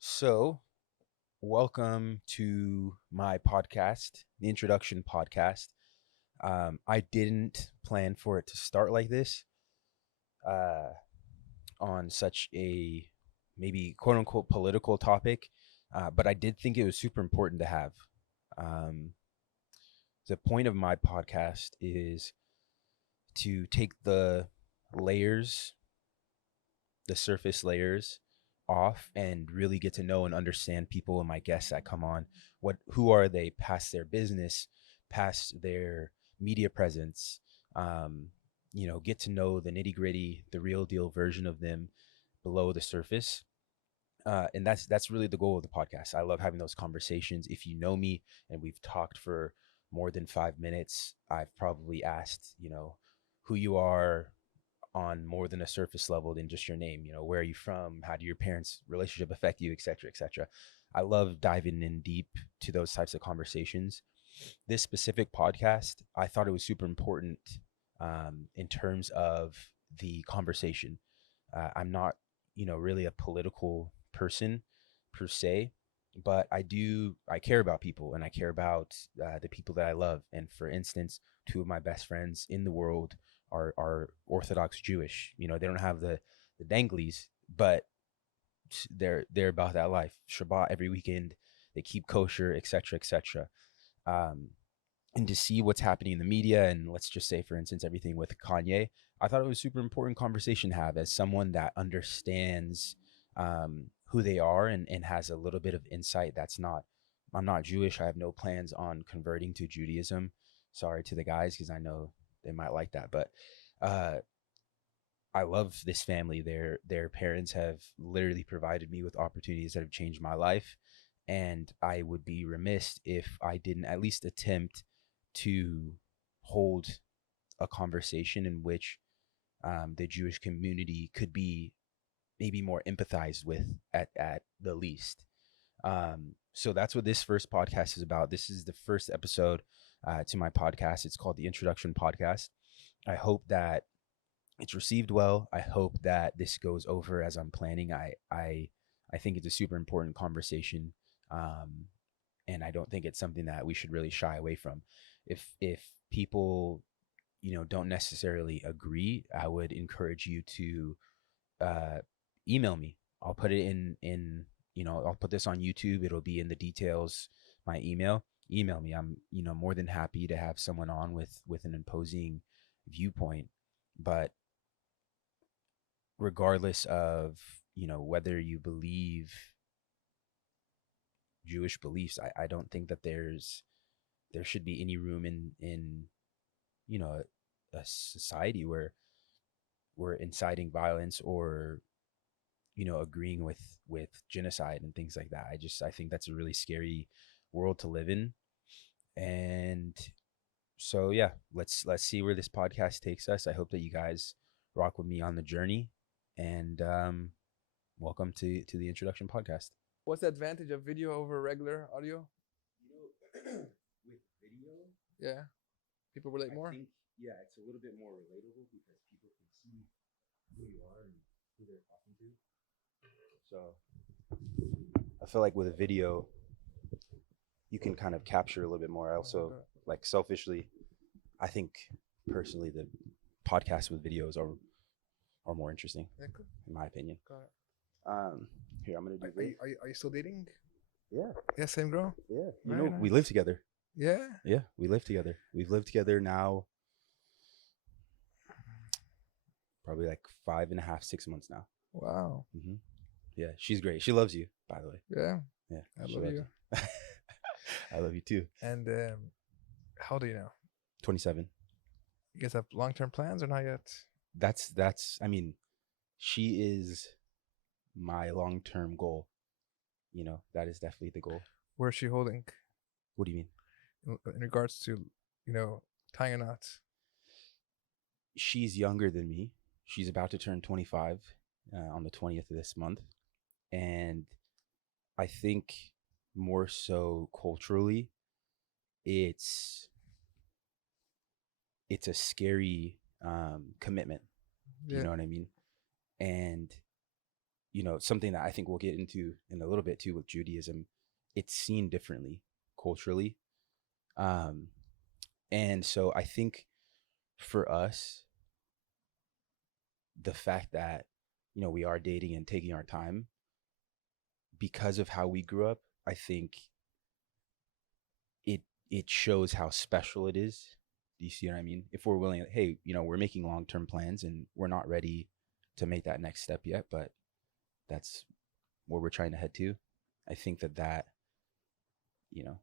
So, welcome to my podcast, the introduction podcast. I didn't plan for it to start like this, uh, on such a maybe quote unquote political topic, but I did think it was super important to have. Um, the point of my podcast is to take layers, the surface layers off and really get to know and understand people and my guests that come on. Who are they past their business, past their media presence? Get to know the nitty gritty, the real deal version of them below the surface. And that's really the goal of the podcast. I love having those conversations. If you know me and we've talked for more than 5 minutes, I've probably asked, who you are, on more than a surface level than just your name. Where are you from? How do your parents' relationship affect you, et cetera, et cetera. I love diving in deep to those types of conversations. This specific podcast, I thought it was super important, in terms of the conversation. I'm not, really a political person per se, but I care about people and I care about the people that I love. And for instance, two of my best friends in the world are Orthodox Jewish. They don't have the danglies, but they're about that life. Shabbat every weekend, they keep kosher, etc., etc. Um, and to see what's happening in the media, and let's just say, for instance, everything with Kanye, I thought it was a super important conversation to have as someone that understands who they are and has a little bit of insight. I'm not Jewish. I have no plans on converting to Judaism. Sorry to the guys, because I know they might like that, but uh, I love this family. Their parents have literally provided me with opportunities that have changed my life, and I would be remiss if I didn't at least attempt to hold a conversation in which the Jewish community could be maybe more empathized with at the least. So that's what this first podcast is about. This is the first episode to my podcast. It's called the Introduction Podcast. I hope that it's received well. I hope that this goes over as I'm planning. I think it's a super important conversation, um, and I don't think it's something that we should really shy away from. If people don't necessarily agree, I would encourage you to uh, email me. I'll put it in I'll put this on YouTube. It'll be in the details. My email me. I'm more than happy to have someone on with an imposing viewpoint, but regardless of whether you believe Jewish beliefs, I don't think that there should be any room in a society where we're inciting violence or agreeing with genocide and things like that. I think that's a really scary world to live in. And so yeah, let's see where this podcast takes us. I hope that you guys rock with me on the journey, and welcome to the Introduction Podcast. What's the advantage of video over regular audio? With video, Yeah, people relate I more. think, yeah, it's a little bit more relatable because people can see who you are and who they're talking to. So I feel like with a video, you can kind of capture a little bit more. I also, like, selfishly, I think personally the podcasts with videos are more interesting, Yeah, cool. in my opinion. Got it. Here, I'm gonna do Are, this. are you still dating? Yeah, Yeah, same girl. yeah. Very We nice. live together. Yeah. Yeah, we live together. We've lived together now probably like 5.5, 6 months now. Wow. hmm Yeah, she's great. She loves you, by the way. Yeah, Yeah, I she love loves you. you. I love you too. And how do you know? 27. You guys have long-term plans or not yet? That's. I mean, she is my long-term goal. That is definitely the goal. Where's she holding What do you mean? in regards to, tying a knot? She's younger than me. She's about to turn 25 on the 20th of this month, and I think more so culturally, it's it's a scary commitment. You Yeah. know what I mean? And, something that I think we'll get into in a little bit too with Judaism, it's seen differently culturally. Um, and so I think for us, the fact that, we are dating and taking our time because of how we grew up, I think it shows how special it is. Do you see what I mean? If we're willing, hey, we're making long-term plans and we're not ready to make that next step yet, but that's where we're trying to head to. I think that, you know,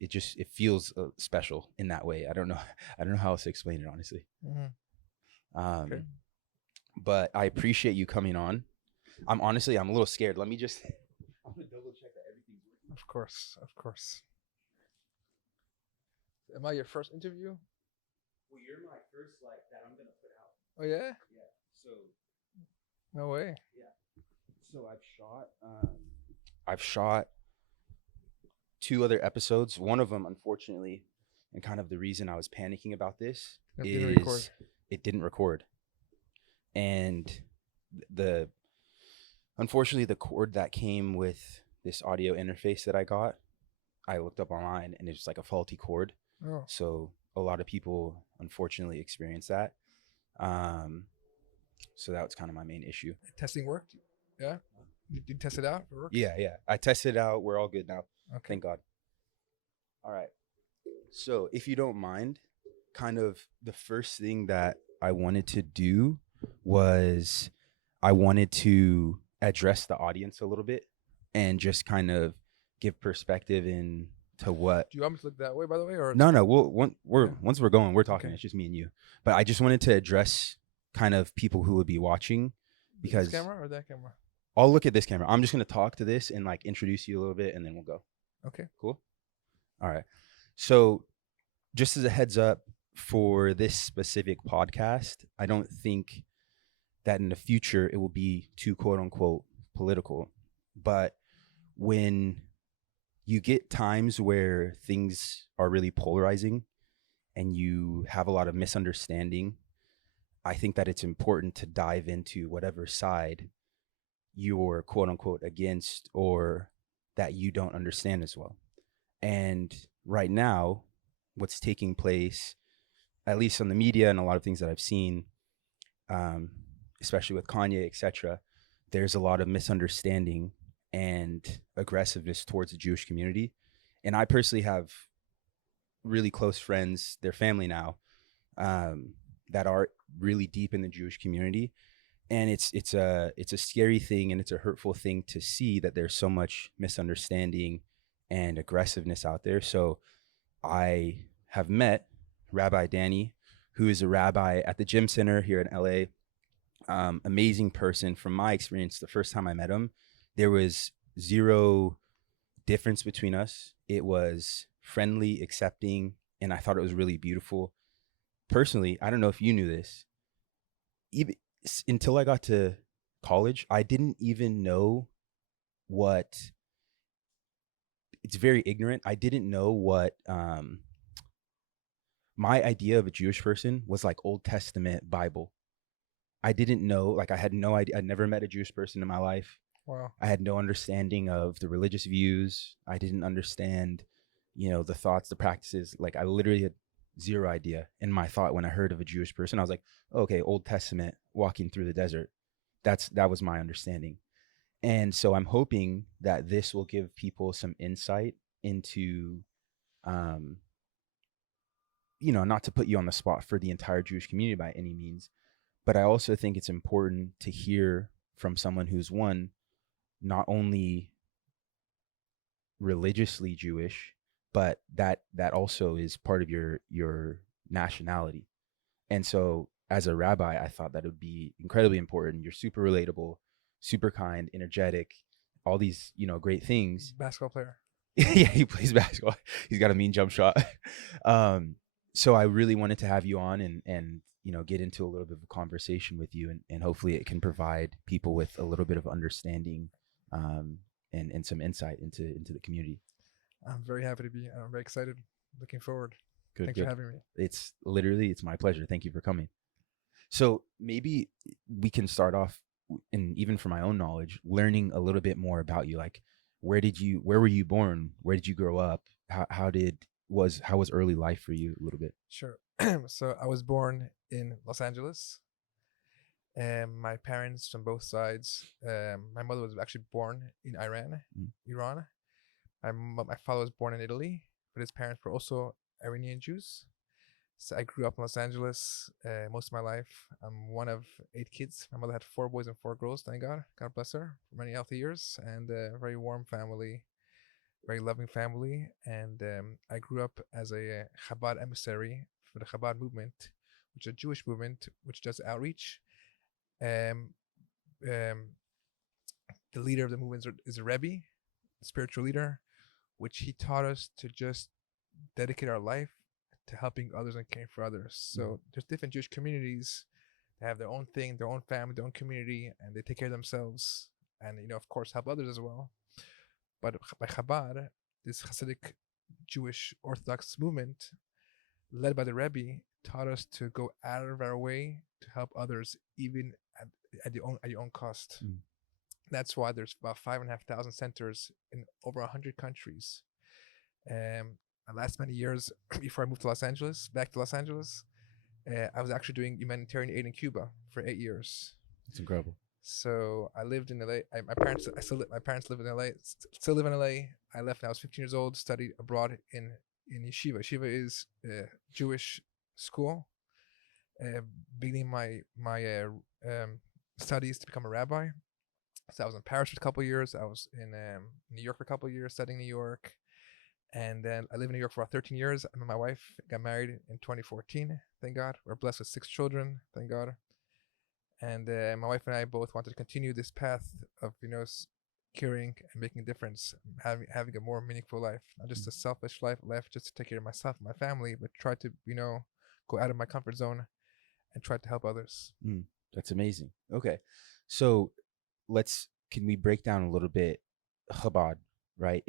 it feels special in that way. I don't know. I don't know how else to explain it, honestly. Okay. But I appreciate you coming on. I'm a little scared. Let me just, I'm going to double check that everything's working. Of course. Am I your first interview? Well, you're my first, that I'm going to put out. Oh, yeah? Yeah. So. No way. Yeah. So I've shot 2 other episodes. One of them, unfortunately, and kind of the reason I was panicking about this it didn't record. And unfortunately, the cord that came with this audio interface that I got, I looked up online and it's like a faulty cord. Oh. So a lot of people unfortunately experience that. So that was kind of my main issue. Testing worked? Yeah? Did you test it out? It works? Yeah. I tested it out. We're all good now. Okay. Thank God. All right. So if you don't mind, kind of the first thing that I wanted to do was I wanted to address the audience a little bit and just kind of give perspective into what. Do you want me to look that way, by the way? Or No. Once we're going, we're talking. Okay. It's just me and you. But I just wanted to address kind of people who would be watching, because this camera or that camera? I'll look at this camera. I'm just going to talk to this and introduce you a little bit, and then we'll go. Okay. Cool. All right. So just as a heads up for this specific podcast, I don't think that in the future it will be too quote unquote political. But when you get times where things are really polarizing and you have a lot of misunderstanding, I think that it's important to dive into whatever side you're quote unquote against or that you don't understand as well. And right now, what's taking place, at least on the media and a lot of things that I've seen, especially with Kanye, etc., there's a lot of misunderstanding and aggressiveness towards the Jewish community. And I personally have really close friends, they're family now, that are really deep in the Jewish community. And it's a scary thing, and it's a hurtful thing to see that there's so much misunderstanding and aggressiveness out there. So I have met Rabbi Danny, who is a rabbi at the Gym Center here in LA. Amazing person. From my experience, the first time I met him, there was zero difference between us. It was friendly, accepting, and I thought it was really beautiful. Personally, I don't know if you knew this, even until I got to college, I didn't even know what, it's very ignorant. I didn't know what my idea of a Jewish person was, like Old Testament Bible. I didn't know, I had no idea. I'd never met a Jewish person in my life. Wow. I had no understanding of the religious views. I didn't understand, the thoughts, the practices. I literally had zero idea. And my thought when I heard of a Jewish person, I was like, okay, Old Testament, walking through the desert. That was my understanding. And so I'm hoping that this will give people some insight into, not to put you on the spot for the entire Jewish community by any means, but I also think it's important to hear from someone who's not only religiously Jewish, but that also is part of your nationality. And so as a rabbi, I thought that it would be incredibly important. You're super relatable, super kind, energetic, all these, great things. Basketball player. Yeah, he plays basketball. He's got a mean jump shot. So I really wanted to have you on and get into a little bit of a conversation with you, and hopefully it can provide people with a little bit of understanding and some insight into the community. I'm very happy to be. I'm very excited. Looking forward. Good. Thanks for having me. It's my pleasure. Thank you for coming. So maybe we can start off, and even from my own knowledge, learning a little bit more about you. Like, where were you born? Where did you grow up? How was early life for you? A little bit. Sure. So I was born in Los Angeles. My parents from both sides. My mother was actually born in Mm. Iran. My father was born in Italy, but his parents were also Iranian Jews. So I grew up in Los Angeles most of my life. I'm one of 8 kids. My mother had 4 boys and 4 girls. Thank God. God bless her for many healthy years, and a very warm family, very loving family. And I grew up as a Chabad emissary for the Chabad movement, which is a Jewish movement which does outreach. Um, um, the leader of the movement is a Rebbe, the spiritual leader, which he taught us to just dedicate our life to helping others and caring for others. So there's different Jewish communities that have their own thing, their own family, their own community, and they take care of themselves, and of course, help others as well. But by Chabad, this Hasidic Jewish Orthodox movement, led by the Rebbe, taught us to go out of our way to help others, even at your own cost. Mm. That's why there's about 5,500 centers in over 100 countries. The last many years before I moved to back to Los Angeles, I was actually doing humanitarian aid in Cuba for 8 years. It's incredible. So I lived in LA. My parents live in LA. Still live in LA. I left when I was 15 years old. Studied abroad in yeshiva. Yeshiva is a Jewish school. Beginning my studies to become a rabbi. So I was in Paris for a couple of years. I was in New York for a couple of years studying New York. And then I lived in New York for about 13 years. I met my wife, got married in 2014. Thank God. We're blessed with 6 children. Thank God. And my wife and I both wanted to continue this path of, caring and making a difference, having a more meaningful life, not just a selfish life just to take care of myself and my family, but try to, go out of my comfort zone and try to help others. That's amazing. Okay. So can we break down a little bit Chabad, right?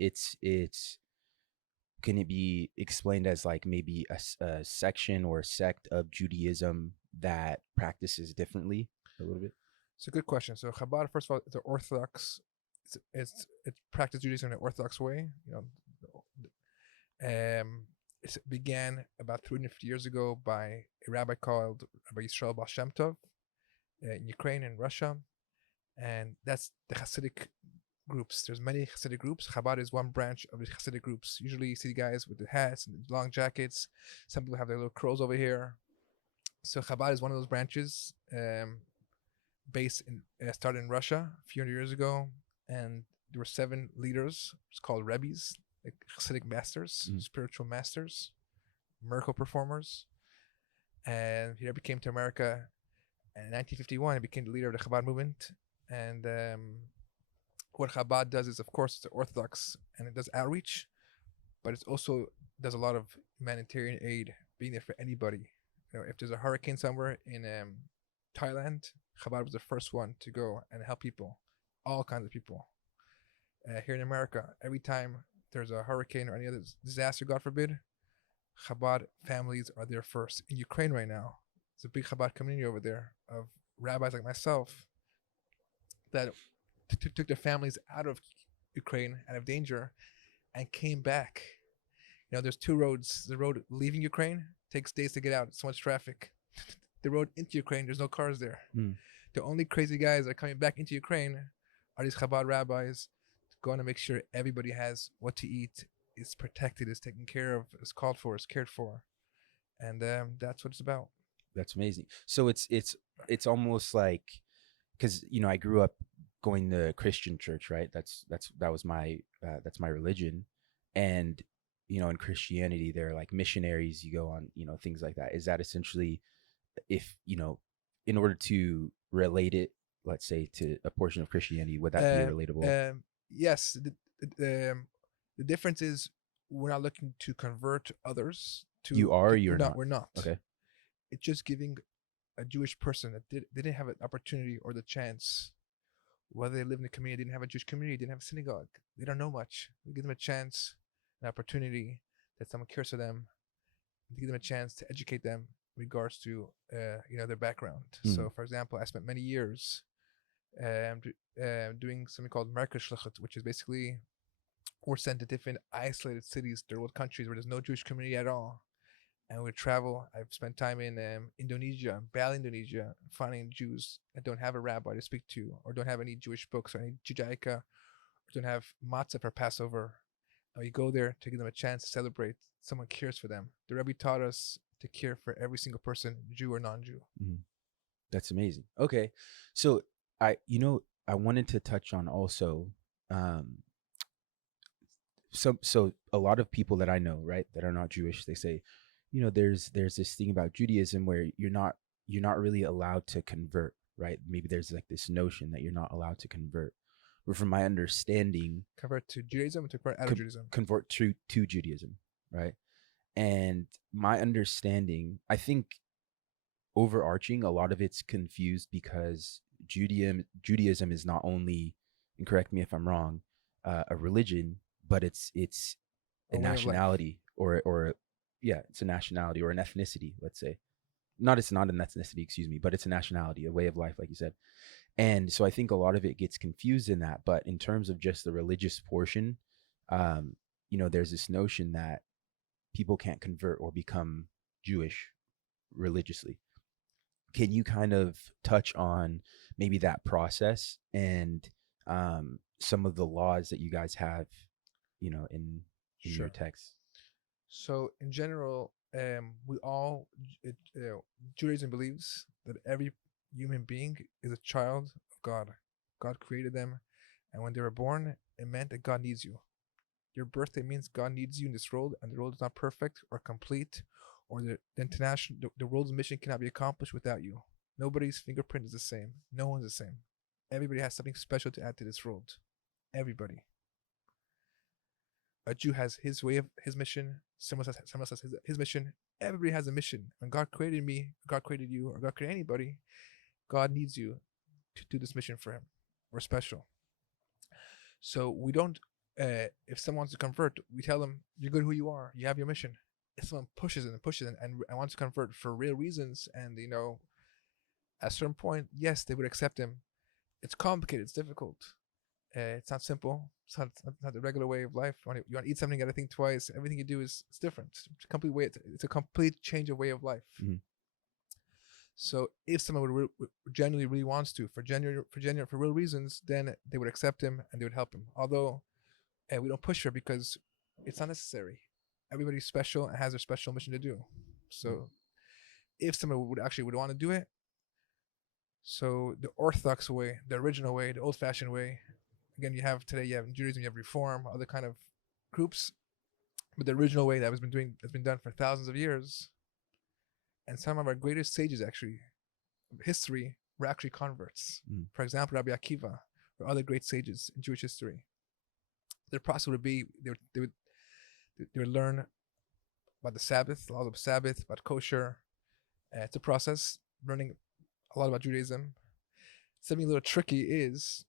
Can it be explained as like maybe a section or a sect of Judaism that practices differently a little bit? It's a good question. So Chabad, first of all, it's an Orthodox. It's practice Judaism in an Orthodox way. It began about 350 years ago by a rabbi called Rabbi Yisrael Baal Shem Tov in Ukraine and Russia, and that's the Hasidic groups. There's many Hasidic groups. Chabad is one branch of the Hasidic groups. Usually you see the guys with the hats and the long jackets. Some people have their little curls over here. So Chabad is one of those branches, started in Russia a few hundred years ago, and there were 7 leaders. It's called Rebbes, like Hasidic masters, spiritual masters, miracle performers. And he never came to America. And in 1951, he became the leader of the Chabad movement. And what Chabad does is, of course, it's Orthodox and it does outreach, but it also does a lot of humanitarian aid, being there for anybody. If there's a hurricane somewhere in Thailand, Chabad was the first one to go and help people, all kinds of people. Here in America, every time there's a hurricane or any other disaster, God forbid, Chabad families are there first. In Ukraine right now, there's a big Chabad community over there of rabbis like myself that took their families out of Ukraine, out of danger, and came back. There's 2 roads. The road leaving Ukraine takes days to get out. So much traffic. The road into Ukraine, there's no cars there. The only crazy guys that are coming back into Ukraine are these Chabad rabbis going to make sure everybody has what to eat, is protected, is taken care of, is called for, is cared for. And that's what it's about. That's amazing. So it's almost like, because I grew up going to Christian church, right? That was my that's my religion, and in Christianity there are like missionaries. You go on, things like that. Is that essentially, if in order to relate it, let's say, to a portion of Christianity, would that be relatable? Yes. The difference is we're not looking to convert others. You are, or you're not? We're not. Okay. It's just giving a Jewish person that didn't have an opportunity or the chance, whether they live in a community, didn't have a Jewish community, didn't have a synagogue, they don't know much. We give them a chance, an opportunity that someone cares for them, to give them a chance to educate them, in regards to their background. Mm. So, for example, I spent many years doing something called Marker Shlichet, which is basically we're sent to different isolated cities, third world countries where there's no Jewish community at all. And we travel. I've spent time in Indonesia, Bali, Indonesia, finding Jews that don't have a rabbi to speak to, or don't have any Jewish books, or any Judaica, or don't have matzah for Passover. And we go there to give them a chance to celebrate. Someone cares for them. The Rebbe taught us to care for every single person, Jew or non-Jew. Mm. That's amazing. Okay, so I wanted to touch on also so a lot of people that I know, right, that are not Jewish, they say, there's this thing about Judaism where you're not really allowed to convert, right? Maybe there's like this notion that you're not allowed to convert. But from my understanding, Convert to Judaism or to convert out of Judaism? Convert to Judaism, right? And my understanding, I think overarching, a lot of it's confused because Judaism is not only, and correct me if I'm wrong, a religion, but it's a nationality or it's a nationality or an ethnicity, let's say. It's not an ethnicity, excuse me, but it's a nationality, a way of life, like you said. And so I think a lot of it gets confused in that. But in terms of just the religious portion, there's this notion that people can't convert or become Jewish religiously. Can you kind of touch on maybe that process and some of the laws that you guys have, in Sure. your text? So in general, Judaism believes that every human being is a child of God. God created them, and when they were born, it meant that God needs you. Your birthday means God needs you in this world, and the world is not perfect or complete, or the world's mission cannot be accomplished without you. Nobody's fingerprint is the same. No one's the same. Everybody has something special to add to this world. Everybody. A Jew has his way of his mission. Someone else has his mission. Everybody has a mission. When God created me, God created you, or God created anybody, God needs you to do this mission for him. We're special. So we don't, if someone wants to convert, we tell them, you're good who you are. You have your mission. If someone pushes it and wants to convert for real reasons, and, at a certain point, yes, they would accept him. It's complicated. It's difficult. It's not simple. It's not the regular way of life. You want to eat something, you got to think twice. Everything you do it's different. It's a complete change of way of life. Mm-hmm. So if someone would genuinely really wants to, for real reasons, then they would accept him and they would help him. Although we don't push her because it's not necessary. Everybody's special and has their special mission to do. So if someone would want to do it, so the Orthodox way, the original way, the old-fashioned way. Again, you have in Judaism, you have Reform, other kind of groups, but the original way that's been done for thousands of years, and some of our greatest sages, actually, of history, were actually converts. For example, Rabbi Akiva, or other great sages in Jewish history. Their process would be they would learn about the Sabbath, the laws of Sabbath, about kosher. It's a process, learning a lot about Judaism. Something a little tricky is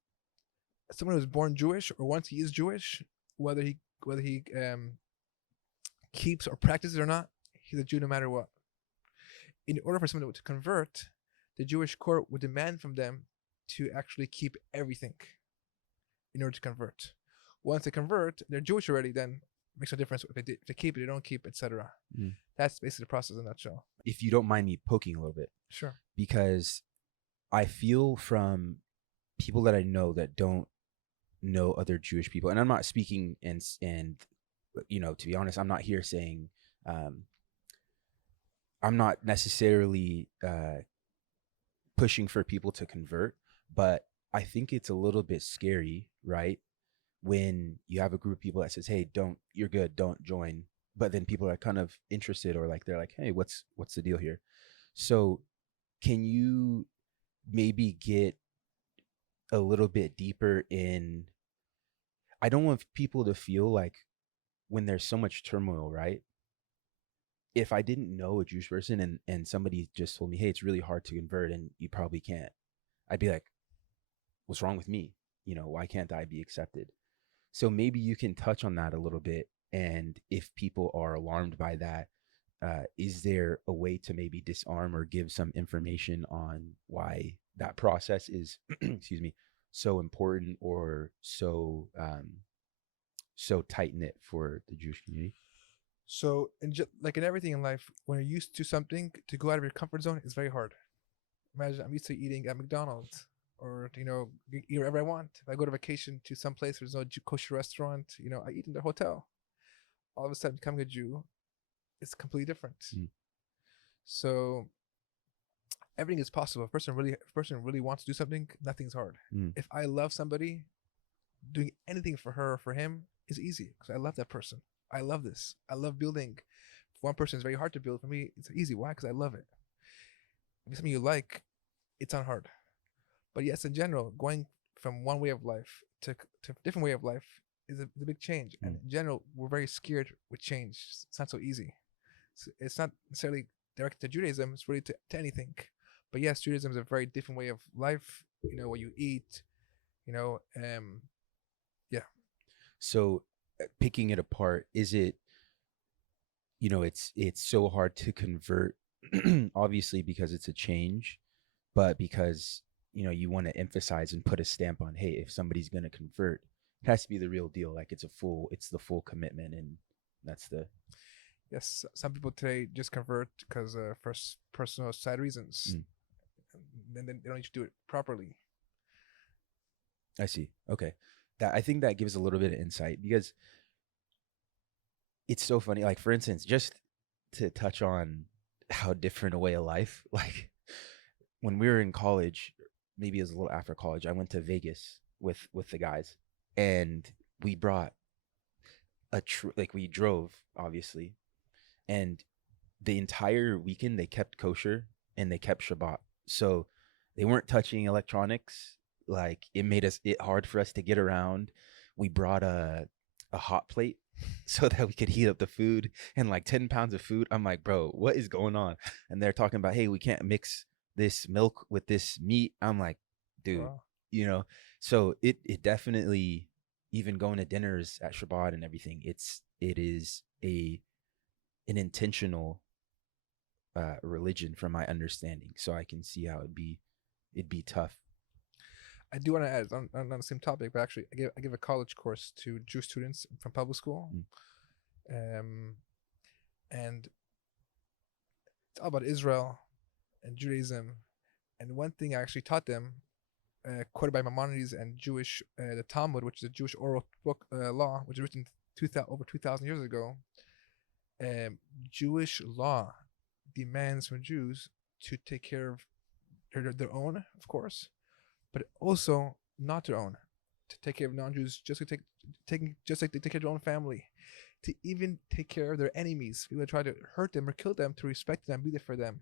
someone who's born Jewish, or once he is Jewish, whether he keeps or practices or not, he's a Jew no matter what. In order for someone to convert, the Jewish court would demand from them to actually keep everything in order to convert. Once they convert, they're Jewish already, then it makes no difference if they keep it, they don't keep it, etc. That's basically the process in a nutshell. If you don't mind me poking a little bit. Sure. Because I feel from people that I know that don't know other Jewish people, and I'm not speaking and to be honest, I'm not here saying I'm not necessarily pushing for people to convert, but I think it's a little bit scary, right? When you have a group of people that says, hey, you're good, don't join. But then people are kind of interested, or like, they're like, hey, what's the deal here? So can you maybe get a little bit deeper in, I don't want people to feel like when there's so much turmoil, right? If I didn't know a Jewish person and somebody just told me, hey, it's really hard to convert and you probably can't, I'd be like, what's wrong with me? Why can't I be accepted? So maybe you can touch on that a little bit. And if people are alarmed by that, is there a way to maybe disarm or give some information on why that process is, excuse me, so important or so tight knit for the Jewish community? So, like in everything in life, when you're used to something, to go out of your comfort zone is very hard. Imagine I'm used to eating at McDonald's, or eat wherever I want. If I go to vacation to some place where there's no kosher restaurant, I eat in the hotel. All of a sudden, becoming a Jew, it's completely different. Mm. So everything is possible. If a person really wants to do something, nothing's hard. Mm. If I love somebody, doing anything for her or for him is easy because I love that person. I love this. I love building. For one person, it's very hard to build. For me, it's easy. Why? Because I love it. If it's something you like, it's not hard. But yes, in general, going from one way of life to a different way of life is a big change. And in general, we're very scared with change. It's not so easy. It's not necessarily directed to Judaism. It's really to anything. But yes, Judaism is a very different way of life. What you eat. Yeah. So picking it apart, is it, it's so hard to convert, obviously because it's a change, but because, you want to emphasize and put a stamp on, hey, if somebody's going to convert, it has to be the real deal. Like it's the full commitment. And that's the, yes, some people today just convert because for personal side reasons. And then they don't need to do it properly. I see. Okay. I think that gives a little bit of insight because it's so funny. Like, for instance, just to touch on how different a way of life, like when we were in college, maybe it was a little after college, I went to Vegas with the guys, and we brought we drove, obviously, and the entire weekend they kept kosher and they kept Shabbat. So they weren't touching electronics. Like it made it hard for us to get around. We brought a hot plate so that we could heat up the food, and like 10 pounds of food. I'm like, bro, what is going on? And they're talking about, hey, we can't mix this milk with this meat. I'm like, dude, Wow. So it definitely, even going to dinners at Shabbat and everything, it is an intentional religion from my understanding. So I can see how it'd be tough. I do want to add on the same topic, but actually, I give a college course to Jewish students from public school, and it's all about Israel and Judaism. And one thing I actually taught them, quoted by Maimonides and Jewish, the Talmud, which is a Jewish oral book law, which was written over 2,000 years ago. Jewish law demands from Jews to take care of their own, of course, but also not their own, to take care of non-Jews, just like they take care of their own family, to even take care of their enemies, people that try to hurt them or kill them, to respect them, be there for them,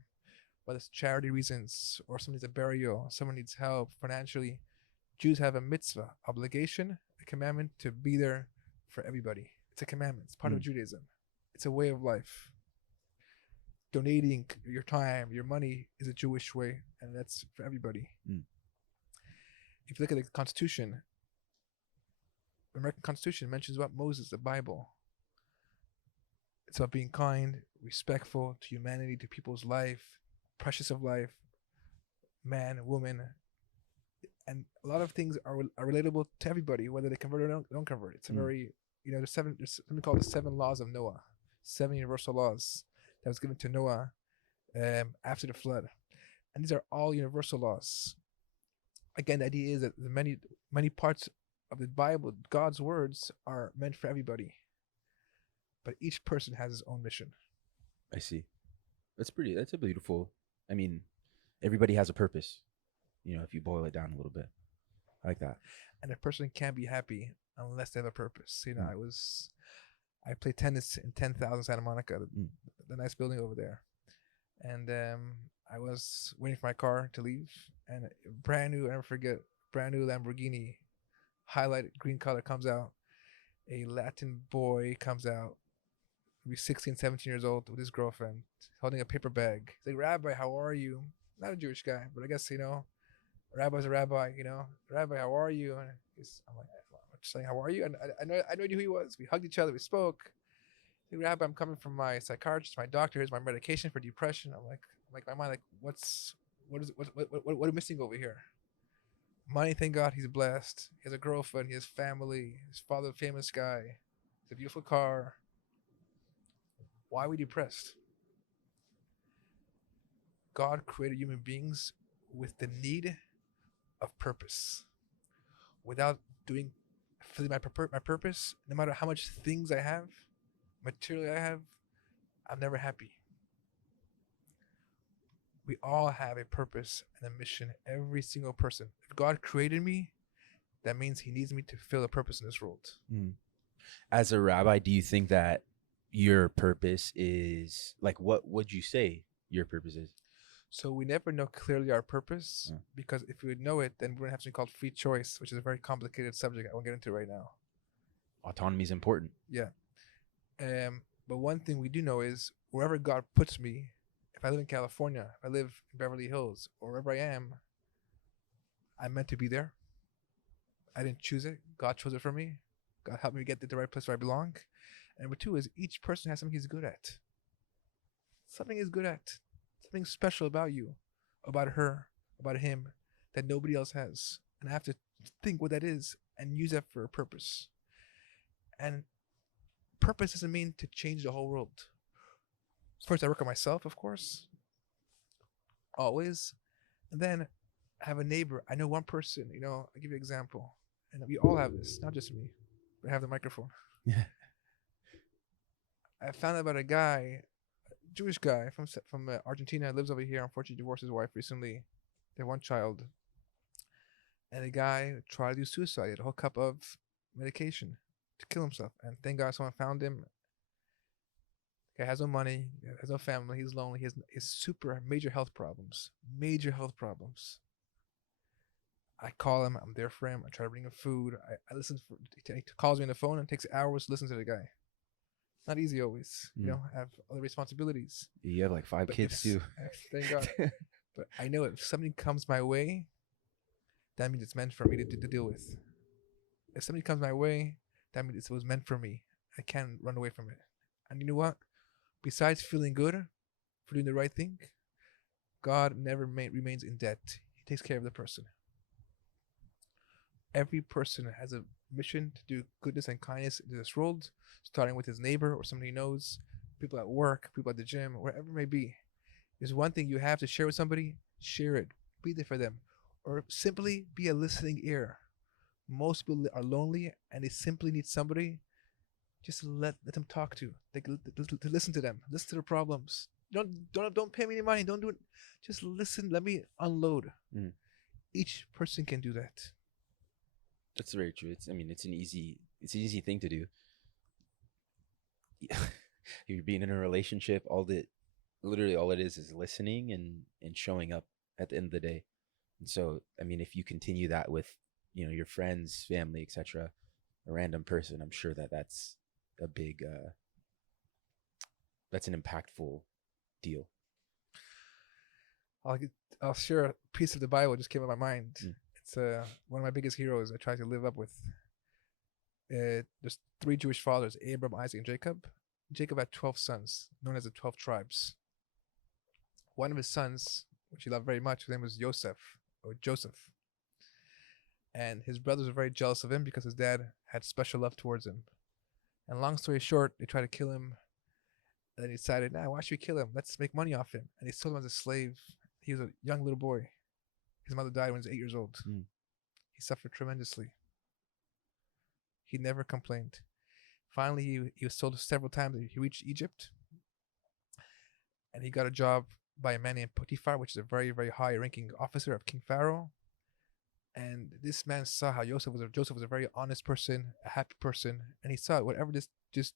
whether it's charity reasons or someone needs a burial, someone needs help financially. Jews have a mitzvah, obligation, a commandment to be there for everybody. It's a commandment. It's part of Judaism. It's a way of life. Donating your time, your money is a Jewish way, and that's for everybody. If you look at the Constitution, the American Constitution mentions about Moses, the Bible. It's about being kind, respectful to humanity, to people's life, precious of life, man, woman. And a lot of things are relatable to everybody, whether they convert or don't convert. It's a very, there's something called the 7 laws of Noah, 7 universal laws that was given to Noah after the flood. And these are all universal laws. Again, the idea is that the many parts of the Bible, God's words, are meant for everybody, but each person has his own mission. I see. That's a beautiful, I mean, everybody has a purpose, if you boil it down a little bit. I like that. And a person can't be happy unless they have a purpose. I played tennis in 10,000 Santa Monica, the nice building over there. And I was waiting for my car to leave, and brand new, I never forget, brand new Lamborghini, highlighted green color comes out. A Latin boy comes out, maybe 16, 17 years old, with his girlfriend, holding a paper bag. He's like, Rabbi, how are you? Not a Jewish guy, but I guess, a rabbi's a rabbi, Rabbi, how are you? And I'm like, I'm just saying, how are you? And I knew who he was. We hugged each other, we spoke. Hey, Rabbi, I'm coming from my psychiatrist, my doctor. Here's my medication for depression. I'm like, my mind, like, what am missing over here? Money, thank God, he's blessed. He has a girlfriend. He has family. His father, a famous guy. He has a beautiful car. Why are we depressed? God created human beings with the need of purpose. Without doing, filling my purpose, no matter how much things I have, material I have, I'm never happy. We all have a purpose and a mission, every single person. If God created me, that means he needs me to fill a purpose in this world. As a rabbi, do you think that your purpose is like, what would you say your purpose is? So we never know clearly our purpose, because if we would know it, then we're going to have something called free choice, which is a very complicated subject I won't get into right now. Autonomy is important. Yeah. But one thing we do know is wherever God puts me, if I live in California, if I live in Beverly Hills, or wherever I am, I'm meant to be there. I didn't choose it. God chose it for me. God helped me get to the right place where I belong. And number two is each person has something he's good at. Something he's good at. Something special about you, about her, about him that nobody else has. And I have to think what that is and use that for a purpose. And purpose doesn't mean to change the whole world. First, I work on myself, of course. Always. And then I have a neighbor. I know one person, I'll give you an example. And we all have this, not just me. But I have the microphone. Yeah. I found out about a guy, Jewish guy from Argentina, lives over here. Unfortunately, divorced his wife recently. They have one child. And the guy tried to do suicide. He had a whole cup of medication to kill himself. And thank God someone found him. The guy has no money, has no family, he's lonely, he has super major health problems. Major health problems. I call him, I'm there for him, I try to bring him food. I listen he calls me on the phone and it takes hours to listen to the guy. Not easy always. I have other responsibilities. You have like 5 kids too. Thank God. But I know if something comes my way, that means it's meant for me to deal with. If something comes my way, that means it was meant for me. I can't run away from it. And you know what? Besides feeling good for doing the right thing, God never remains in debt. He takes care of the person. Every person has a mission to do goodness and kindness in this world, starting with his neighbor or somebody he knows, people at work, people at the gym, wherever it may be. There's one thing you have to share with somebody, share it. Be there for them. Or simply be a listening ear. Most people are lonely and they simply need somebody just to let them talk to listen to them, listen to their problems. Don't pay me any money. Don't do it. Just listen. Let me unload. Each person can do that. That's very true. It's an easy thing to do. You're being in a relationship. Literally all it is listening and showing up at the end of the day. And so, if you continue that with, your friends, family, etc., a random person, I'm sure that's a big that's an impactful deal. I'll share a piece of the Bible just came in my mind. It's one of my biggest heroes I try to live up with. There's 3 Jewish fathers, Abraham, Isaac, and Jacob. Jacob had 12 sons, known as the 12 tribes. One of his sons, which he loved very much, his name was Joseph. And his brothers were very jealous of him because his dad had special love towards him. And long story short, they tried to kill him. And then he decided, why should we kill him? Let's make money off him. And he sold him as a slave. He was a young little boy. His mother died when he was 8 years old. He suffered tremendously. He never complained. Finally, he was sold several times. He reached Egypt. And he got a job by a man named Potiphar, which is a very, very high-ranking officer of King Pharaoh. And this man saw how Joseph was a very honest person, a happy person. And he saw whatever this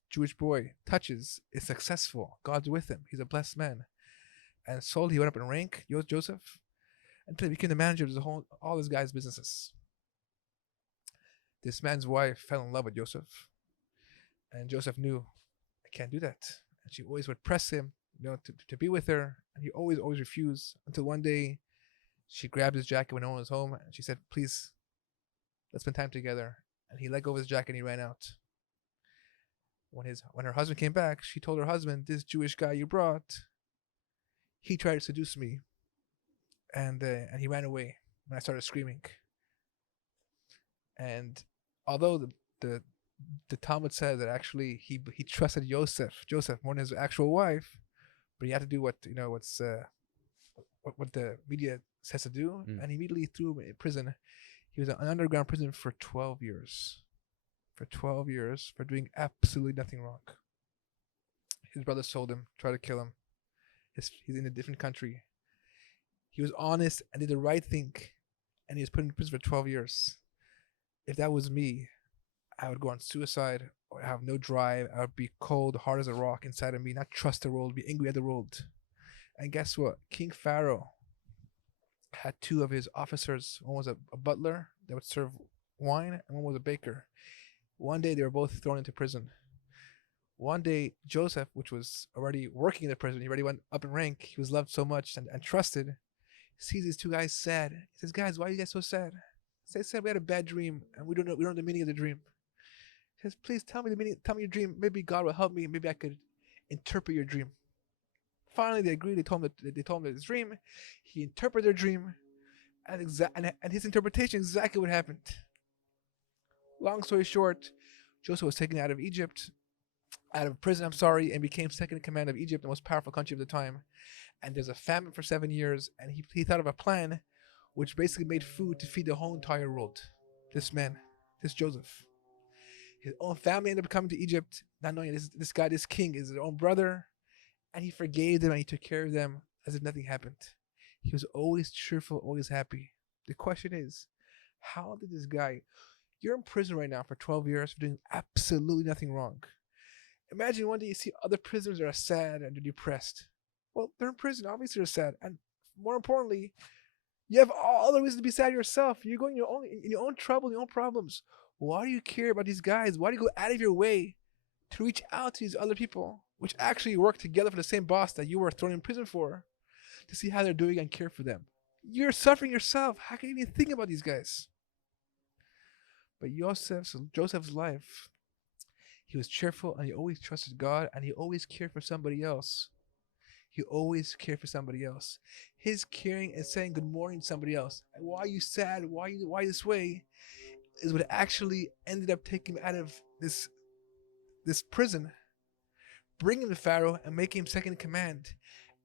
Jewish boy touches is successful. God's with him. He's a blessed man. And slowly he went up in rank, Joseph, until he became the manager of all this guy's businesses. This man's wife fell in love with Joseph. And Joseph knew, I can't do that. And she always would press him, to be with her. And he always refused, until one day she grabbed his jacket when no one was home. And she said, please, let's spend time together. And he let go of his jacket and he ran out. When her husband came back, she told her husband, "This Jewish guy you brought, he tried to seduce me, and he ran away when I started screaming." And although the the Talmud says that actually he trusted Joseph more than his actual wife, but he had to do what what the media says to do, Mm. and he immediately threw him in prison. He was in an underground prison for 12 years. For 12 years for doing absolutely nothing wrong. His brother sold him, tried to kill him. He's in a different country. He was honest and did the right thing, and he was put in prison for 12 years. If that was me, I would go on suicide or have no drive. I would be cold, hard as a rock inside of me, not trust the world, be angry at the world. And guess what? King Pharaoh had two of his officers. One was a butler that would serve wine, and one was a baker. One day they were both thrown into prison. One day Joseph, which was already working in the prison, he already went up in rank. He was loved so much and trusted. Sees these two guys sad. He says, "Guys, why are you guys so sad?" They said, "We had a bad dream, and we don't know the meaning of the dream." He says, "Please tell me the meaning. Tell me your dream. Maybe God will help me. Maybe I could interpret your dream." Finally, they agreed. They told him his dream. He interpreted their dream, and his interpretation exactly what happened. Long story short, Joseph was taken out of prison, and became second in command of Egypt, the most powerful country of the time. And there's a famine for 7 years, and he thought of a plan which basically made food to feed the whole entire world. This man, this Joseph. His own family ended up coming to Egypt, not knowing this guy, this king, is their own brother, and he forgave them and he took care of them as if nothing happened. He was always cheerful, always happy. The question is, how did this guy, you're in prison right now for 12 years for doing absolutely nothing wrong. Imagine one day you see other prisoners that are sad and they're depressed. Well, they're in prison, obviously they're sad. And more importantly, you have all the reason to be sad yourself. You're going in your own trouble, your own problems. Why do you care about these guys? Why do you go out of your way to reach out to these other people, which actually work together for the same boss that you were thrown in prison for, to see how they're doing and care for them? You're suffering yourself. How can you even think about these guys? But Joseph's life, he was cheerful and he always trusted God and he always cared for somebody else. He always cared for somebody else. His caring and saying good morning to somebody else, "Why are you sad? Why this way?" is what actually ended up taking him out of this prison, bringing him to Pharaoh and making him second in command,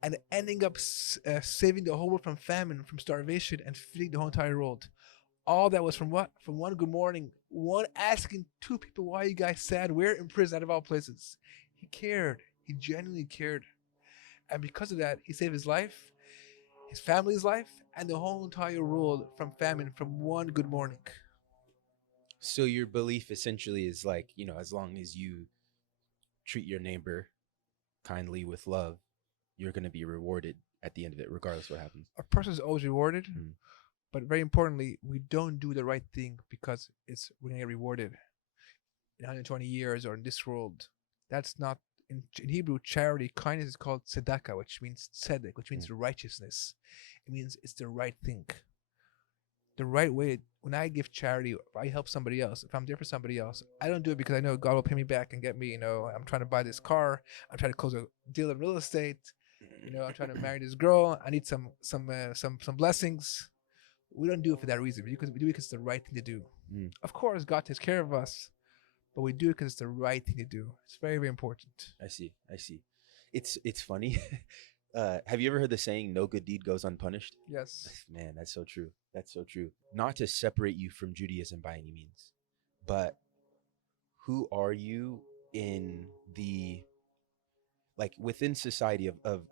and ending up saving the whole world from famine, from starvation, and feeding the whole entire world. All that was from what? From one good morning, one asking two people, "Why are you guys sad? We're in prison out of all places." He cared. He genuinely cared. And because of that, he saved his life, his family's life, and the whole entire world from famine from one good morning. So your belief essentially is like, as long as you treat your neighbor kindly with love, you're going to be rewarded at the end of it, regardless what happens. A person is always rewarded, Mm. but very importantly, we don't do the right thing because we're gonna get rewarded in 120 years or in this world. That's not in Hebrew. Charity, kindness is called tzedakah, which means tzedek, which means righteousness. It means it's the right thing, the right way. When I give charity, if I help somebody else, if I'm there for somebody else, I don't do it because I know God will pay me back and get me. I'm trying to buy this car. I'm trying to close a deal in real estate. I'm trying to marry this girl. I need some blessings. We don't do it for that reason. We do it because it's the right thing to do. Mm. Of course, God takes care of us, but we do it because it's the right thing to do. It's very, very important. I see. It's funny. Have you ever heard the saying, "No good deed goes unpunished"? Yes. Man, that's so true. That's so true. Not to separate you from Judaism by any means, but who are you in the, like, within society of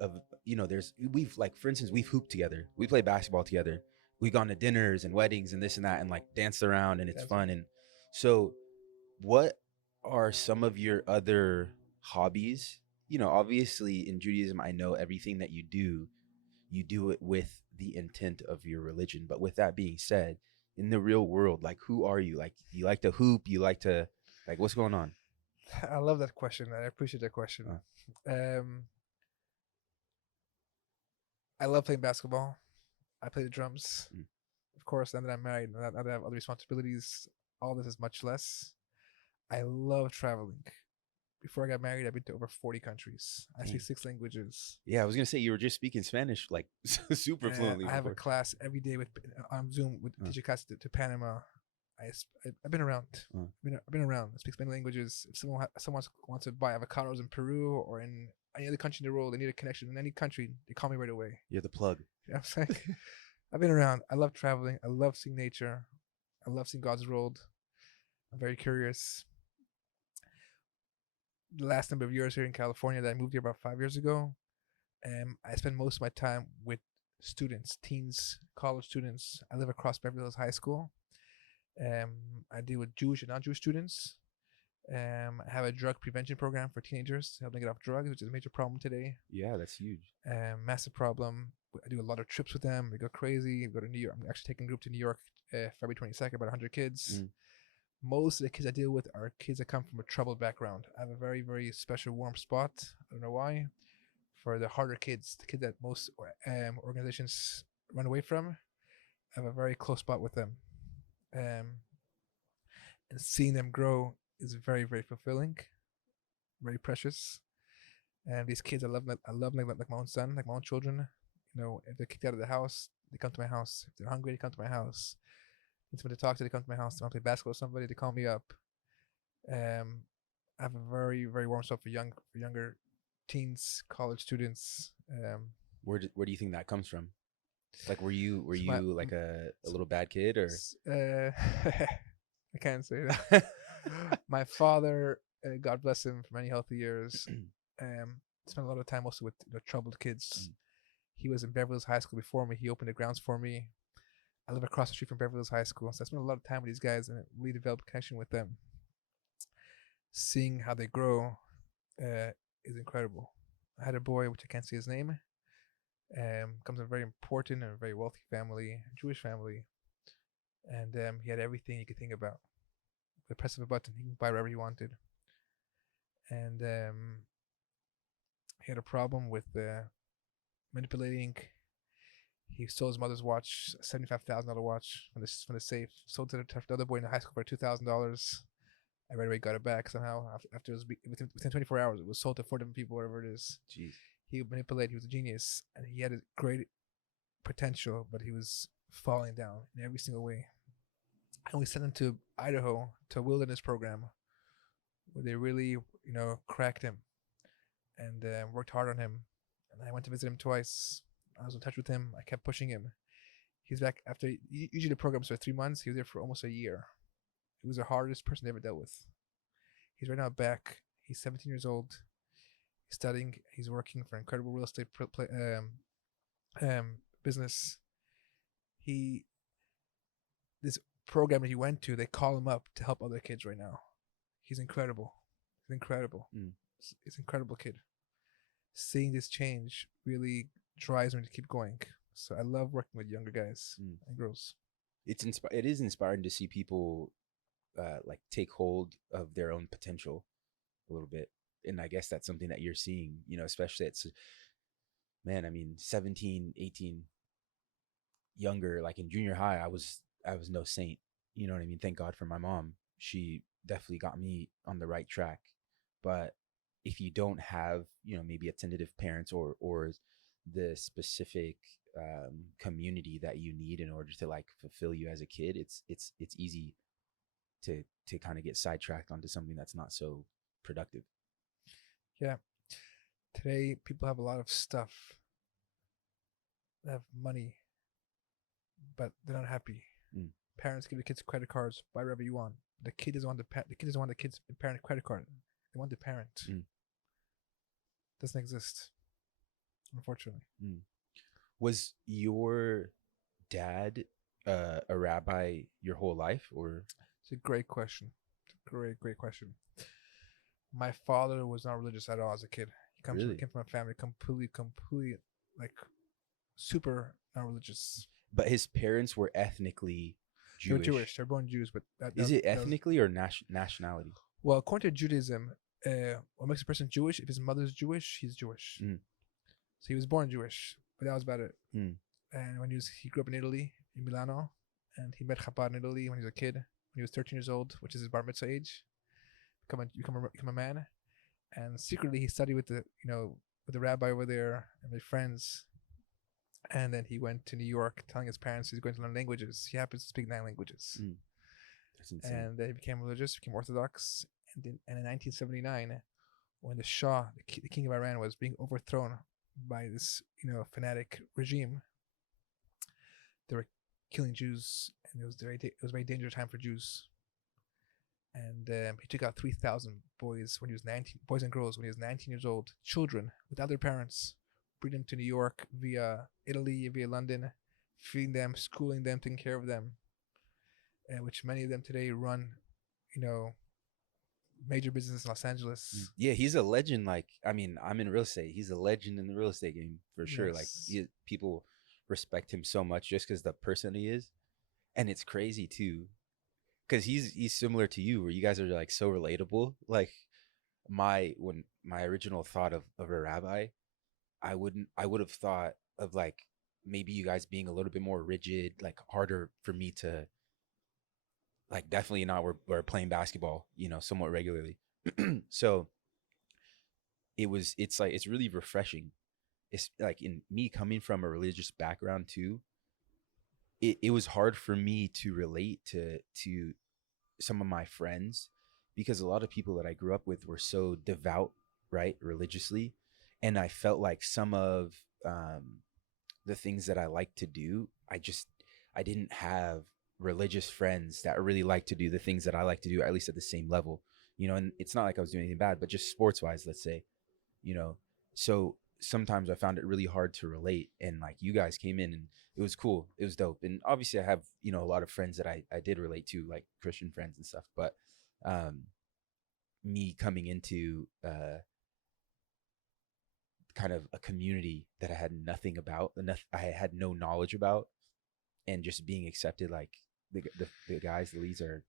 we've, like, for instance, we've hooped together, we play basketball together, we've gone to dinners and weddings and this and that and like danced around, and it's fun. And so what are some of your other hobbies? Obviously in Judaism, I know everything that you do it with the intent of your religion. But with that being said, in the real world, like, who are you? Like, you like to hoop, you like to, like, what's going on? I love that question. I appreciate that question. I love playing basketball. I play the drums. Mm. Of course, now that I'm married, now that I have other responsibilities, all this is much less. I love traveling. before I got married, I've been to over 40 countries. I speak Dang. 6 languages. Yeah, I was gonna say you were just speaking Spanish like super fluently I have a before. class every day with on Zoom with Uh, teaching class to Panama. I've been around. uh, I've been around. I speak many languages. If someone wants to buy avocados in Peru or in any other country in the world, they need a connection in any country, they call me right away. you're the plug. You know what I'm saying? I've been around. I love traveling. I love seeing nature. I love seeing God's world. I'm very curious. The last number of years here in California that I moved here about 5 years ago, I spend most of my time with students, teens, college students. I live across Beverly Hills High School. I deal with Jewish and non-Jewish students. I have a drug prevention program for teenagers to help them get off drugs, which is a major problem today. Yeah, that's huge. Massive problem. I do a lot of trips with them. We go crazy. We go to New York. I'm actually taking a group to New York February 22nd, about 100 kids. Most of the kids I deal with are kids that come from a troubled background. I have a very, very special warm spot. I don't know why. For the harder kids, the kids that most organizations run away from, I have a very close spot with them. And seeing them grow is very, very fulfilling, very precious. And these kids, I love them like my own son, like my own children. You know, if they're kicked out of the house, they come to my house. If they're hungry, they come to my house. If someone to talk to, they come to my house. If they want to play basketball with somebody, they call me up. I have a very, very warm spot for younger teens, college students. Where do you think that comes from? Like, were you my- like a little bad kid or? I can't say that. My father, God bless him for many healthy years, spent a lot of time also with troubled kids. He was in Beverly Hills High School before me. He opened the grounds for me. I live across the street from Beverly Hills High School, so I spent a lot of time with these guys and really developed a connection with them. Seeing how they grow is incredible. I had a boy, which I can't say his name, comes from a very important and a very wealthy family, Jewish family, and he had everything you could think about. With the press of a button, he could buy whatever he wanted. And he had a problem with manipulating. He stole his mother's watch, $75,000 watch from the safe. Sold to the other boy in the high school for $2,000. I right away got it back somehow. After it was within 24 hours, it was sold to 4 different people, whatever it is. Jeez. He manipulated. He was a genius, and he had a great potential, but he was falling down in every single way. And we sent him to Idaho to a wilderness program where they really, cracked him and worked hard on him. And I went to visit him twice. I was in touch with him. I kept pushing him. He's back after, usually the program's for 3 months. He was there for almost a year. He was the hardest person I ever dealt with. He's right now back. He's 17 years old. He's studying. He's working for an incredible real estate business. This program that he went to, they call him up to help other kids right now. He's incredible. He's incredible. He's an incredible kid. Seeing this change really drives me to keep going. So I love working with younger guys and girls. It is inspiring to see people like take hold of their own potential a little bit, and I guess that's something that you're seeing, especially it's, man, I mean, 17, 18, younger, like in junior high, I was no saint, you know what I mean? Thank God for my mom. She definitely got me on the right track. But if you don't have, maybe attentive parents or the specific community that you need in order to like fulfill you as a kid, it's easy to kind of get sidetracked onto something that's not so productive. Yeah. Today, people have a lot of stuff. They have money, but they're not happy. Parents give the kids credit cards, buy whatever you want. The kid doesn't want the kid's parent credit card. They want the parent. Doesn't exist, unfortunately. Was your dad a rabbi your whole life, or? It's a great question. Great question. My father was not religious at all as a kid. He came from a family completely like super not religious. But his parents were ethnically Jewish. They were Jewish. They're born Jews, but is it ethnically or nationality? Well, according to Judaism, what makes a person Jewish? If his mother's Jewish, he's Jewish. So he was born Jewish, but that was about it. And when he grew up in Italy, in Milano, and he met Chabad in Italy when he was a kid. When he was 13 years old, which is his bar mitzvah age, become a man. and secretly he studied with the rabbi over there and with friends. And then he went to New York, telling his parents he's going to learn languages. He happens to speak 9 languages. That's insane. And then he became religious, became Orthodox. And in 1979, when the Shah, the king of Iran, was being overthrown by this fanatic regime, they were killing Jews, and it was a very dangerous time for Jews. And he took out 3,000 boys when he was 19, boys and girls when he was 19 years old, children without their parents, bring them to New York via Italy, via London, feeding them, schooling them, taking care of them, which many of them today run, major business in Los Angeles. Yeah, he's a legend. Like, I mean, I'm in real estate. He's a legend in the real estate game for sure. Yes. Like, people respect him so much just because the person he is, and it's crazy too, because he's similar to you, where you guys are like so relatable. Like, my original thought of a rabbi, I would have thought of like maybe you guys being a little bit more rigid, like harder for me to, like, definitely not. We're playing basketball, somewhat regularly. So it's really refreshing. It's like, in me coming from a religious background too, it was hard for me to relate to some of my friends, because a lot of people that I grew up with were so devout, right, religiously, and I felt like some of the things that I like to do, I didn't have religious friends that really like to do the things that I like to do, at least at the same level, and it's not like I was doing anything bad, but just sports wise, let's say, so sometimes I found it really hard to relate, and like you guys came in and it was cool, it was dope. And obviously I have a lot of friends that I did relate to, like Christian friends and stuff, but me coming into kind of a community that I had nothing about, I had no knowledge about, and just being accepted, like the guys, the leads are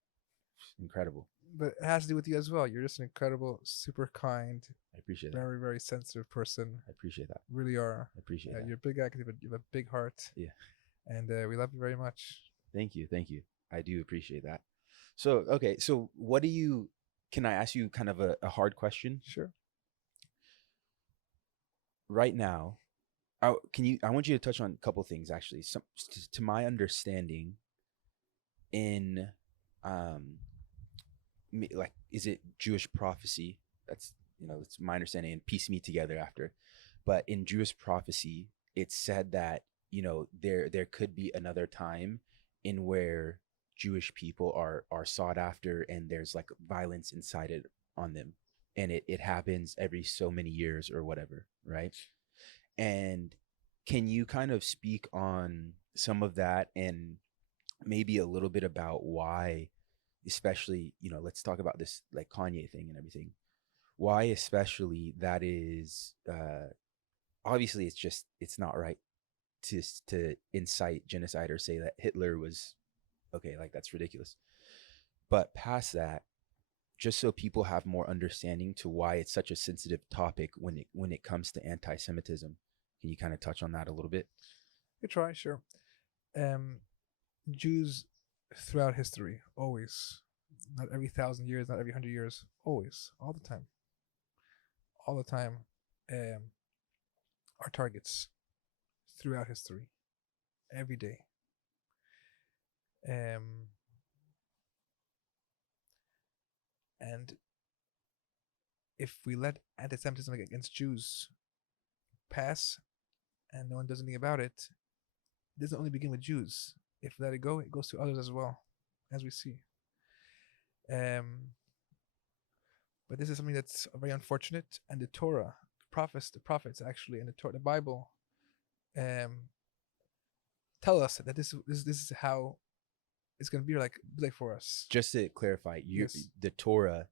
incredible. But it has to do with you as well. You're just an incredible, super kind, I appreciate that. very, very sensitive person. I appreciate that. Really are. I appreciate that. You're a big guy. You have a big heart. Yeah. And we love you very much. Thank you. I do appreciate that. So, okay. So can I ask you kind of a hard question? Sure. Right now, I want you to touch on a couple things, actually. To my understanding, in like, is it Jewish prophecy? That's my understanding, and piece me together after. But in Jewish prophecy, it's said that there could be another time in where Jewish people are sought after, and there's like violence incited on them, and it happens every so many years or whatever, right? And can you kind of speak on some of that, and maybe a little bit about why, especially, let's talk about this, like, Kanye thing and everything, why especially that is, obviously it's not right to incite genocide or say that Hitler was okay, like that's ridiculous. But past that, just so people have more understanding to why it's such a sensitive topic when it comes to anti-Semitism, can you kind of touch on that a little bit? I try, sure. Jews throughout history, always, not every 1,000 years, not every 100 years, always, all the time, are targets throughout history, every day. And if we let anti-Semitism against Jews pass and no one does anything about it, it doesn't only begin with Jews. If we let it go, it goes to others as well, as we see. But this is something that's very unfortunate, and the Torah, the prophets actually, and the Bible, tell us that this is how it's going to be like for us. Just to clarify, Yes. The Torah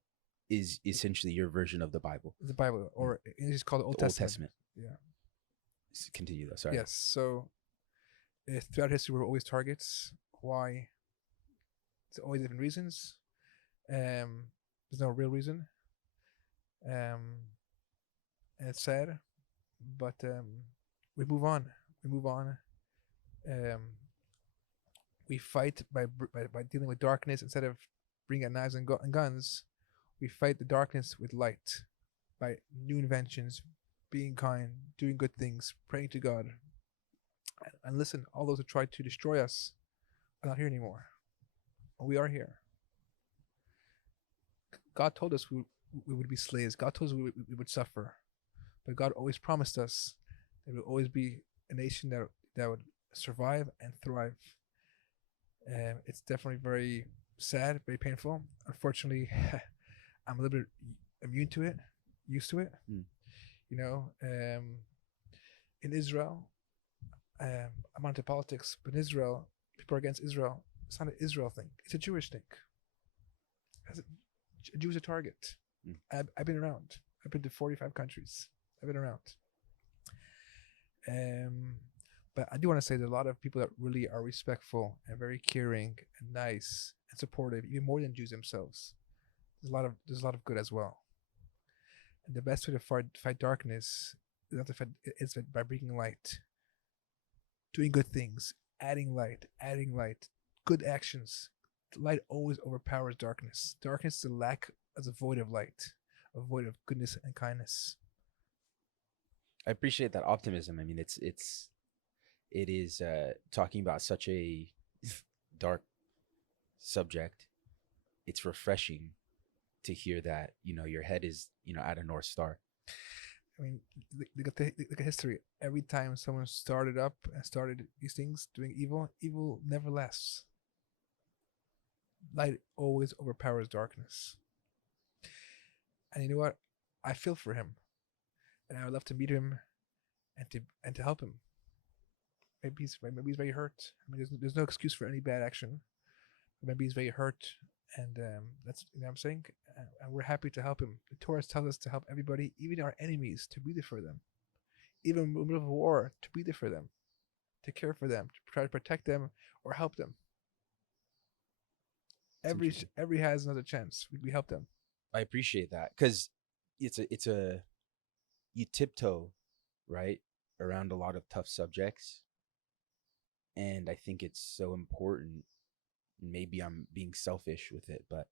is essentially your version of the Bible. The Bible, or it's called the Old Testament. Yeah. Continue though. Sorry. Yes. So throughout history, we're always targets. Why? It's always different reasons. There's no real reason. And it's sad, but we move on. We fight by dealing with darkness instead of bringing out knives and guns. We fight the darkness with light, by new inventions, being kind, doing good things, praying to God. And listen, all those who tried to destroy us are not here anymore. We are here. God told us we would be slaves. God told us we would suffer. But God always promised us that we would always be a nation that would survive and thrive. It's definitely very sad, very painful. Unfortunately, I'm a little bit immune to it, used to it. Mm. You know, in Israel, I'm onto politics, but in Israel, people are against Israel. It's not an Israel thing. It's a Jewish thing. A Jew is a target. Mm. I've been around. I've been to 45 countries. I've been around. But I do want to say that a lot of people that really are respectful and very caring and nice and supportive, even more than Jews themselves. There's a lot of good as well. And the best way to fight darkness is not to fight, is by bringing light, doing good things, adding light, good actions. Light always overpowers darkness. Darkness is a void of light, a void of goodness and kindness. I appreciate that optimism. I mean, it is talking about such a dark subject. It's refreshing to hear that, you know, your head is, you know, at a North Star. I mean, look at history. Every time someone started up and started these things, doing evil, evil never lasts. Light always overpowers darkness. And you know what? I feel for him, and I would love to meet him, and to help him. Maybe he's very hurt. I mean, there's no excuse for any bad action. Maybe he's very hurt, and that's, you know what I'm saying. And we're happy to help him. The Torah tells us to help everybody, even our enemies, to be there for them. Even in the middle of a war, to be there for them, to care for them, to try to protect them or help them. Every has another chance. We help them. I appreciate that, because it's a you tiptoe, right, around a lot of tough subjects, and I think it's so important. Maybe I'm being selfish with it, but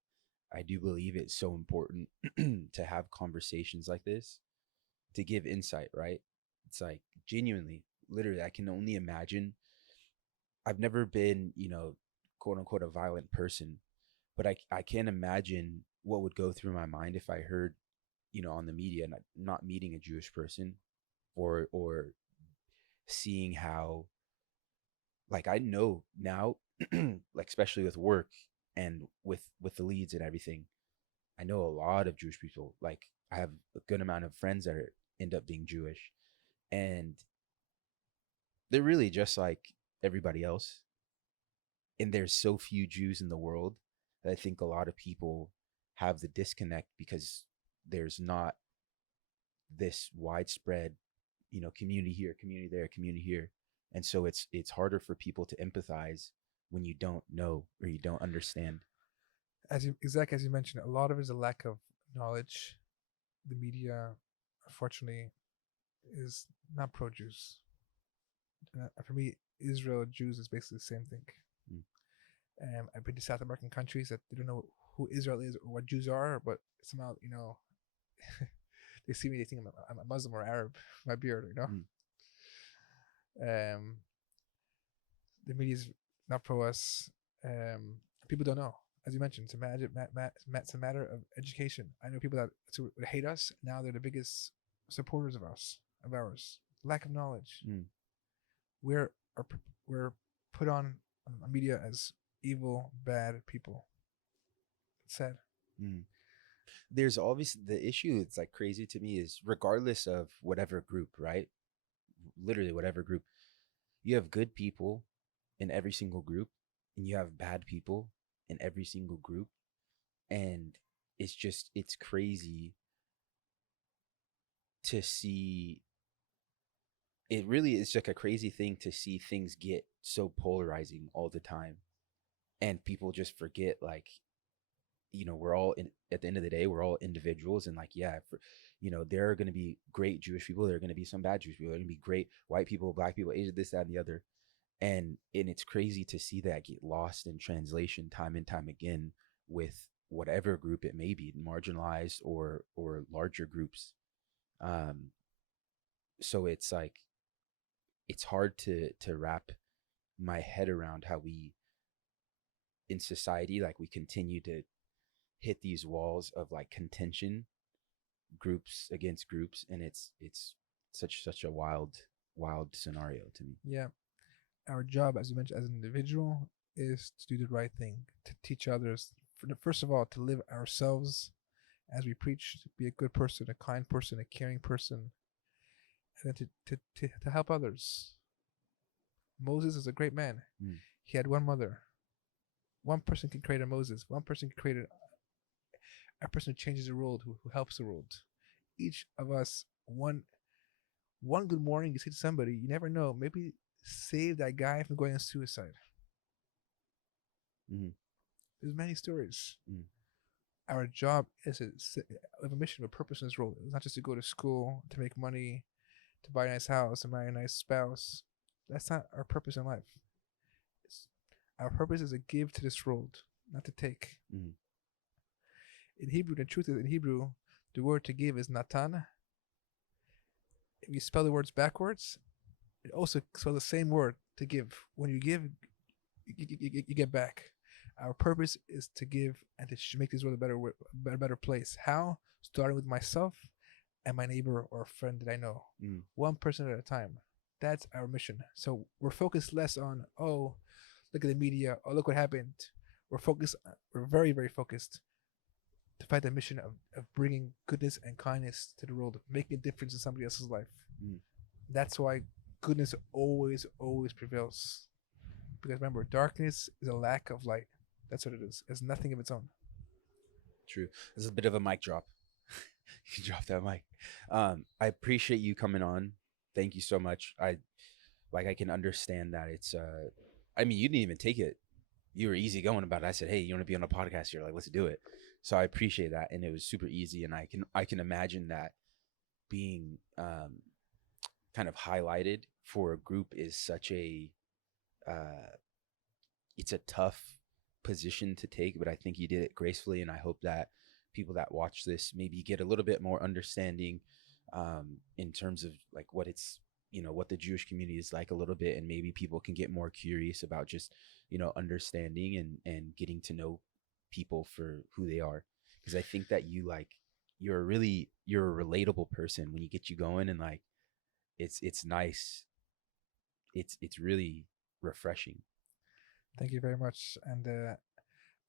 I do believe it's so important to have conversations like this, to give insight, right? It's like, genuinely, literally, I can only imagine. I've never been, you know, quote unquote, a violent person, but I can't imagine what would go through my mind if I heard, you know, on the media, not meeting a Jewish person, or seeing how, like, I know now, like, especially with work and with the leads and everything, I know a lot of Jewish people. Like, I have a good amount of friends that end up being Jewish, and they're really just like everybody else. And there's so few Jews in the world that I think a lot of people have the disconnect, because there's not this widespread, you know, community here, community there, community here. And so it's harder for people to empathize when you don't know or you don't understand. As you mentioned, a lot of it is a lack of knowledge. The media, unfortunately, is not pro-Jews. For me, Israel Jews is basically the same thing. I've been to South American countries that they don't know who Israel is or what Jews are, but somehow, you know, they see me, they think I'm a Muslim or Arab, my beard, you know. The media is not pro us. People don't know. As you mentioned, it's a matter of education. I know people that would hate us. Now they're the biggest supporters of ours. Lack of knowledge. We're put on media as evil, bad people. It's sad. There's obviously the issue. It's like crazy to me is, regardless of whatever group, right? Literally whatever group, you have good people in every single group, and you have bad people in every single group. And it's crazy to see. It really is like a crazy thing to see things get so polarizing all the time, and people just forget, like, you know, we're all at the end of the day, we're all individuals. And, like, yeah, you know, there are going to be great Jewish people, there are going to be some bad Jewish people, there are going to be great white people, black people, Asian, this, that, and the other. And it's crazy to see that get lost in translation time and time again with whatever group it may be, marginalized or larger groups. Um, so it's like it's hard to wrap my head around how we in society, like, we continue to hit these walls of like contention, groups against groups, and it's such a wild scenario to me. Yeah. Our job, as you mentioned, as an individual, is to do the right thing, to teach others. First of all, to live ourselves as we preach, to be a good person, a kind person, a caring person, and then to help others. Moses is a great man. Mm. He had one mother. One person can create a Moses. One person can create a person who changes the world, who helps the world. Each of us, one good morning, you say to somebody, you never know, maybe save that guy from going on suicide. Mm-hmm. There's many stories. Mm. Our job is we have a mission, a purpose in this role. It's not just to go to school, to make money, to buy a nice house, to marry a nice spouse. That's not our purpose in life. Our purpose is to give to this world, not to take. Mm. In Hebrew, the truth is, in Hebrew, the word to give is natan. If you spell the words backwards, it also spells the same word, to give. When you give, you get back. Our purpose is to give and to make this world a better place. How? Starting with myself and my neighbor or friend that I know. Mm. One person at a time. That's our mission. So we're focused less on, oh, look at the media, oh, look what happened. We're very, very focused to fight the mission of bringing goodness and kindness to the world, making a difference in somebody else's life. Mm. That's why goodness always, always prevails. Because remember, darkness is a lack of light. That's what it is. It's nothing of its own. True. This is a bit of a mic drop. You dropped that mic. I appreciate you coming on. Thank you so much. I can understand that it's I mean, you didn't even take it. You were easy going about it. I said, hey, you want to be on a podcast? You're like, let's do it. So I appreciate that, and it was super easy. And I can imagine that being kind of highlighted for a group is such a it's a tough position to take, but I think you did it gracefully, and I hope that people that watch this maybe get a little bit more understanding in terms of like what it's, what the Jewish community is like a little bit, and maybe people can get more curious about just, understanding and getting to know people for who they are. Because I think that you're a relatable person when you get you going, and like it's nice. It's really refreshing. Thank you very much. And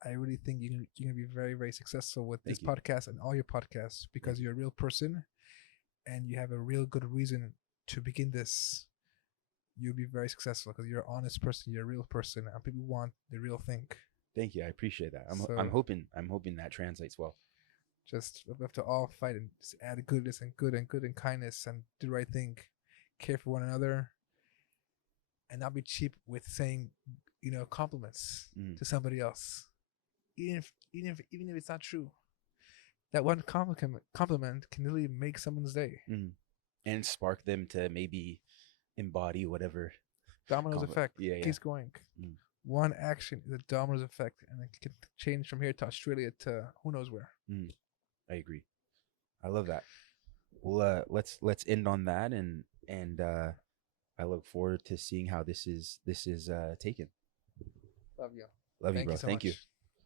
I really think you're going to be very, very successful with this Thank you. podcast and all your podcasts, because you're a real person and you have a real good reason to begin this. You'll be very successful because you're an honest person, you're a real person, and people want the real thing. Thank you. I appreciate that. So- I'm hoping that translates well. Just we have to all fight and just add goodness and good and kindness and do the right thing, care for one another, and not be cheap with saying, compliments to somebody else, even if it's not true. That one compliment can really make someone's day. And spark them to maybe embody whatever Dominoes effect. Yeah. Keeps going. One action is a dominoes effect, and it can change from here to Australia to who knows where. I agree. I love that. Well, let's end on that, and I look forward to seeing how this is taken. Love you. Love you, bro. So Thank you. much.